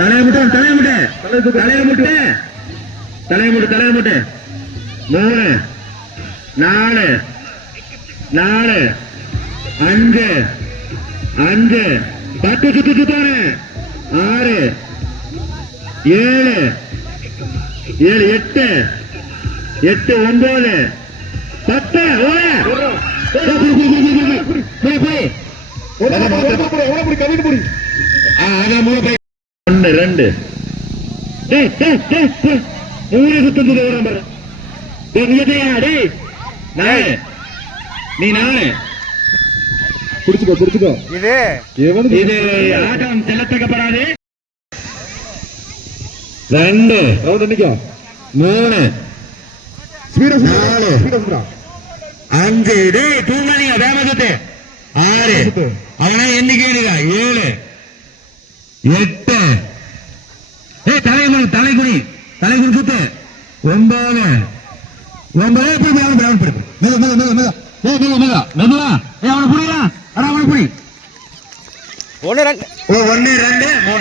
தலைமுட்டு தலைமுட்டு தலைமுட்டு தலைமுட்டு தலைமுட்டு 3 4 4 5 5 10 சுத்து சுத்தாரு 6 7 7 8 8 9 10 ஒன்று 2 மூணு சுத்தம் நீ 4 புடிச்சுக்கோ இது ஆட்டம் செல்லத்தக்கப்படாது 2 3 4 5 தூங்காதீங்க வேமத்து 6 அவனா எண்ணிக்கை 7 8 தலைகுனி சுத்து 9 1 2 3